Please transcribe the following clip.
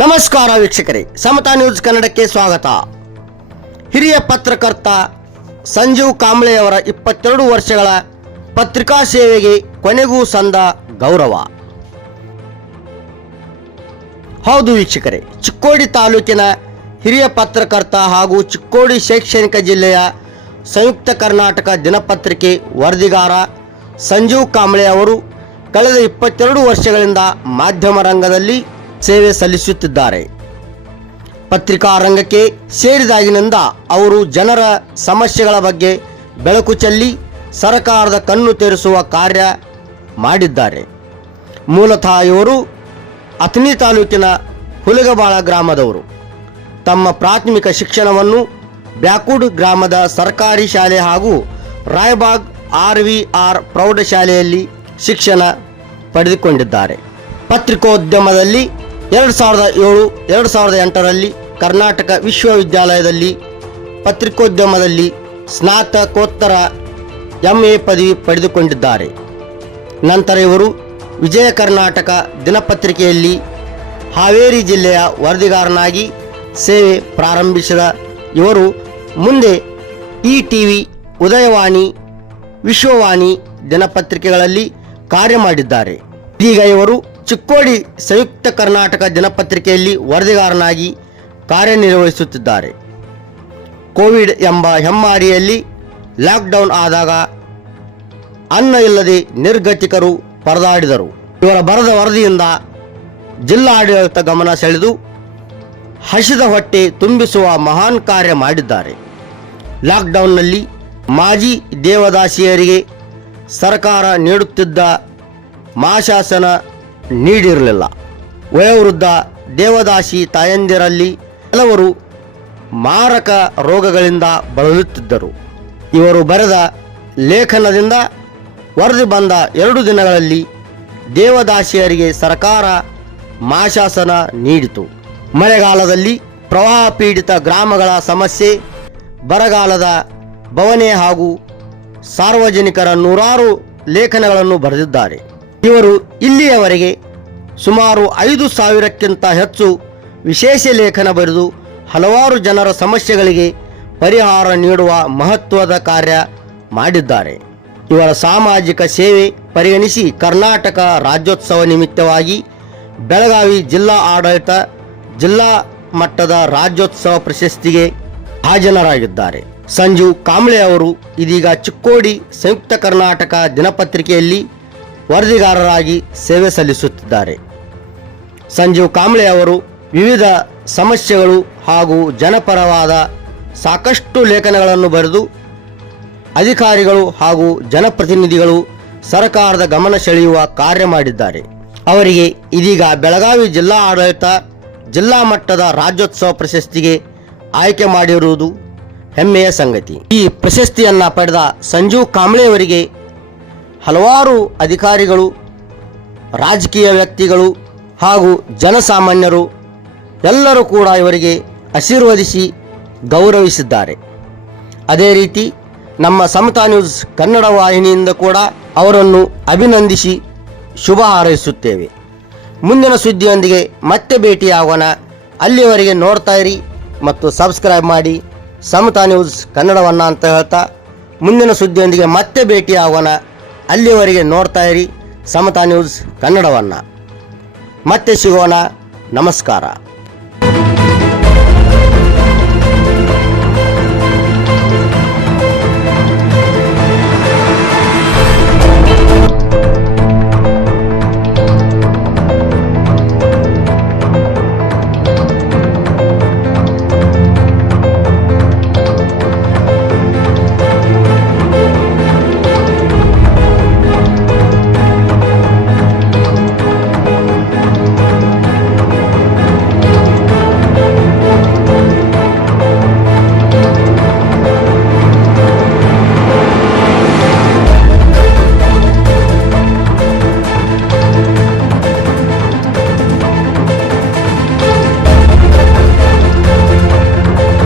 ನಮಸ್ಕಾರ ವೀಕ್ಷಕರೇ, ಸಮತಾ ನ್ಯೂಸ್ ಕನ್ನಡಕ್ಕೆ ಸ್ವಾಗತ. ಹಿರಿಯ ಪತ್ರಕರ್ತ ಸಂಜೀವ್ ಕಾಂಬ್ಳೆಯವರ 22 ವರ್ಷಗಳ ಪತ್ರಿಕಾ ಸೇವೆಗೆ ಕೊನೆಗೂ ಸಂದ ಗೌರವ. ಹೌದು ವೀಕ್ಷಕರೇ, ಚಿಕ್ಕೋಡಿ ತಾಲೂಕಿನ ಹಿರಿಯ ಪತ್ರಕರ್ತ ಹಾಗೂ ಚಿಕ್ಕೋಡಿ ಶೈಕ್ಷಣಿಕ ಜಿಲ್ಲೆಯ ಸಂಯುಕ್ತ ಕರ್ನಾಟಕ ದಿನಪತ್ರಿಕೆ ವರದಿಗಾರ ಸಂಜೀವ್ ಕಾಂಬ್ಳೆ ಅವರು ಕಳೆದ 22 ವರ್ಷಗಳಿಂದ ಮಾಧ್ಯಮ ರಂಗದಲ್ಲಿ ಸೇವೆ ಸಲ್ಲಿಸುತ್ತಿದ್ದಾರೆ. ಪತ್ರಿಕಾ ರಂಗಕ್ಕೆ ಸೇರಿದಾಗಿನಿಂದ ಅವರು ಜನರ ಸಮಸ್ಯೆಗಳ ಬಗ್ಗೆ ಬೆಳಕು ಚೆಲ್ಲಿ ಸರ್ಕಾರದ ಕಣ್ಣು ತೆರೆಸುವ ಕಾರ್ಯ ಮಾಡಿದ್ದಾರೆ. ಮೂಲತಃ ಇವರು ಅಥಣಿ ತಾಲೂಕಿನ ಹುಲಗಬಾಳ ಗ್ರಾಮದವರು. ತಮ್ಮ ಪ್ರಾಥಮಿಕ ಶಿಕ್ಷಣವನ್ನು ಬ್ಯಾಕೂಡ್ ಗ್ರಾಮದ ಸರ್ಕಾರಿ ಶಾಲೆ ಹಾಗೂ ರಾಯಬಾಗ್ RVR ಪ್ರೌಢಶಾಲೆಯಲ್ಲಿ ಶಿಕ್ಷಣ ಪಡೆದುಕೊಂಡಿದ್ದಾರೆ. ಪತ್ರಿಕೋದ್ಯಮದಲ್ಲಿ 2007-2008ರಲ್ಲಿ ಕರ್ನಾಟಕ ವಿಶ್ವವಿದ್ಯಾಲಯದಲ್ಲಿ ಪತ್ರಿಕೋದ್ಯಮದಲ್ಲಿ ಸ್ನಾತಕೋತ್ತರ MA ಪದವಿ ಪಡೆದುಕೊಂಡಿದ್ದಾರೆ. ನಂತರ ಇವರು ವಿಜಯ ಕರ್ನಾಟಕ ದಿನಪತ್ರಿಕೆಯಲ್ಲಿ ಹಾವೇರಿ ಜಿಲ್ಲೆಯ ವರದಿಗಾರನಾಗಿ ಸೇವೆ ಪ್ರಾರಂಭಿಸಿದ ಇವರು ಮುಂದೆ ETV, ಉದಯವಾಣಿ, ವಿಶ್ವವಾಣಿ ದಿನಪತ್ರಿಕೆಗಳಲ್ಲಿ ಕಾರ್ಯ ಮಾಡಿದ್ದಾರೆ. ಈಗ ಇವರು ಚಿಕ್ಕೋಡಿ ಸಂಯುಕ್ತ ಕರ್ನಾಟಕ ದಿನಪತ್ರಿಕೆಯಲ್ಲಿ ವರದಿಗಾರನಾಗಿ ಕಾರ್ಯನಿರ್ವಹಿಸುತ್ತಿದ್ದಾರೆ. ಕೋವಿಡ್ ಎಂಬ ಹೆಮ್ಮಾರಿಯಲ್ಲಿ ಲಾಕ್ಡೌನ್ ಆದಾಗ ಅನ್ನ ಇಲ್ಲದೆ ನಿರ್ಗತಿಕರು ಪರದಾಡಿದರು. ಇವರ ಬರೆದ ವರದಿಯಿಂದ ಜಿಲ್ಲಾಡಳಿತ ಗಮನ ಸೆಳೆದು ಹಸಿದ ಹೊಟ್ಟೆ ತುಂಬಿಸುವ ಮಹಾನ್ ಕಾರ್ಯ ಮಾಡಿದ್ದಾರೆ. ಲಾಕ್ಡೌನ್ನಲ್ಲಿ ಮಾಜಿ ದೇವದಾಸಿಯರಿಗೆ ಸರ್ಕಾರ ನೀಡುತ್ತಿದ್ದ ಮಾಶಾಸನ ನೀಡಿರಲಿಲ್ಲ. ವಯೋವೃದ್ಧ ದೇವದಾಸಿ ತಾಯಂದಿರಲ್ಲಿ ಕೆಲವರು ಮಾರಕ ರೋಗಗಳಿಂದ ಬಳಲುತ್ತಿದ್ದರು. ಇವರು ಬರೆದ ಲೇಖನದಿಂದ ವರದಿ ಬಂದ 2 ದಿನಗಳಲ್ಲಿ ದೇವದಾಸಿಯರಿಗೆ ಸರ್ಕಾರ ಮಾಶಾಸನ ನೀಡಿತು. ಮಳೆಗಾಲದಲ್ಲಿ ಪ್ರವಾಹ ಪೀಡಿತ ಗ್ರಾಮಗಳ ಸಮಸ್ಯೆ, ಬರಗಾಲದ ಬವಣೆ ಹಾಗೂ ಸಾರ್ವಜನಿಕರ ನೂರಾರು ಲೇಖನಗಳನ್ನು ಬರೆದಿದ್ದಾರೆ. ಇವರು ಇಲ್ಲಿಯವರೆಗೆ ಸುಮಾರು 5,000ಕ್ಕಿಂತ ಹೆಚ್ಚು ವಿಶೇಷ ಲೇಖನ ಬರೆದು ಹಲವಾರು ಜನರ ಸಮಸ್ಯೆಗಳಿಗೆ ಪರಿಹಾರ ನೀಡುವ ಮಹತ್ವದ ಕಾರ್ಯ ಮಾಡಿದ್ದಾರೆ. ಇವರ ಸಾಮಾಜಿಕ ಸೇವೆ ಪರಿಗಣಿಸಿ ಕರ್ನಾಟಕ ರಾಜ್ಯೋತ್ಸವ ನಿಮಿತ್ತವಾಗಿ ಬೆಳಗಾವಿ ಜಿಲ್ಲಾ ಆಡಳಿತ ಜಿಲ್ಲಾ ಮಟ್ಟದ ರಾಜ್ಯೋತ್ಸವ ಪ್ರಶಸ್ತಿಗೆ ಭಾಜನರಾಗಿದ್ದಾರೆ. ಸಂಜೀವ್ ಕಾಂಬ್ಳೆ ಅವರು ಇದೀಗ ಚಿಕ್ಕೋಡಿ ಸಂಯುಕ್ತ ಕರ್ನಾಟಕ ದಿನಪತ್ರಿಕೆಯಲ್ಲಿ ವರದಿಗಾರರಾಗಿ ಸೇವೆ ಸಲ್ಲಿಸುತ್ತಿದ್ದಾರೆ. ಸಂಜೀವ್ ಕಾಂಬ್ಳೆ ಅವರು ವಿವಿಧ ಸಮಸ್ಯೆಗಳು ಹಾಗೂ ಜನಪರವಾದ ಸಾಕಷ್ಟು ಲೇಖನಗಳನ್ನು ಬರೆದು ಅಧಿಕಾರಿಗಳು ಹಾಗೂ ಜನಪ್ರತಿನಿಧಿಗಳು ಸರ್ಕಾರದ ಗಮನ ಸೆಳೆಯುವ ಕಾರ್ಯ ಮಾಡಿದ್ದಾರೆ. ಅವರಿಗೆ ಇದೀಗ ಬೆಳಗಾವಿ ಜಿಲ್ಲಾ ಆಡಳಿತ ಜಿಲ್ಲಾ ಮಟ್ಟದ ರಾಜ್ಯೋತ್ಸವ ಪ್ರಶಸ್ತಿಗೆ ಆಯ್ಕೆ ಮಾಡಿರುವುದು ಹೆಮ್ಮೆಯ ಸಂಗತಿ. ಈ ಪ್ರಶಸ್ತಿಯನ್ನು ಪಡೆದ ಸಂಜೀವ್ ಕಾಂಬ್ಳೆ ಅವರಿಗೆ ಹಲವಾರು ಅಧಿಕಾರಿಗಳು, ರಾಜಕೀಯ ವ್ಯಕ್ತಿಗಳು ಹಾಗೂ ಜನಸಾಮಾನ್ಯರು ಎಲ್ಲರೂ ಕೂಡ ಇವರಿಗೆ ಆಶೀರ್ವದಿಸಿ ಗೌರವಿಸಿದ್ದಾರೆ. ಅದೇ ರೀತಿ ನಮ್ಮ ಸಮತಾ ನ್ಯೂಸ್ ಕನ್ನಡ ವಾಹಿನಿಯಿಂದ ಕೂಡ ಅವರನ್ನು ಅಭಿನಂದಿಸಿ ಶುಭ ಹಾರೈಸುತ್ತೇವೆ. ಮುಂದಿನ ಸುದ್ದಿಯೊಂದಿಗೆ ಮತ್ತೆ ಭೇಟಿಯಾಗೋಣ. ಅಲ್ಲಿಯವರೆಗೆ ನೋಡ್ತಾ ಇರಿ ಮತ್ತು ಸಬ್ಸ್ಕ್ರೈಬ್ ಮಾಡಿ ಸಮತಾ ನ್ಯೂಸ್ ಕನ್ನಡವನ್ನು ಅಂತ ಹೇಳ್ತಾ ಮುಂದಿನ ಸುದ್ದಿಯೊಂದಿಗೆ ಮತ್ತೆ ಭೇಟಿಯಾಗೋಣ. ಅಲ್ಲಿಯವರೆಗೆ ನೋಡ್ತಾ ಇರಿ ಸಮತಾ ನ್ಯೂಸ್ ಕನ್ನಡವನ್ನು. ಮತ್ತೆ ಸಿಗೋಣ. ನಮಸ್ಕಾರ.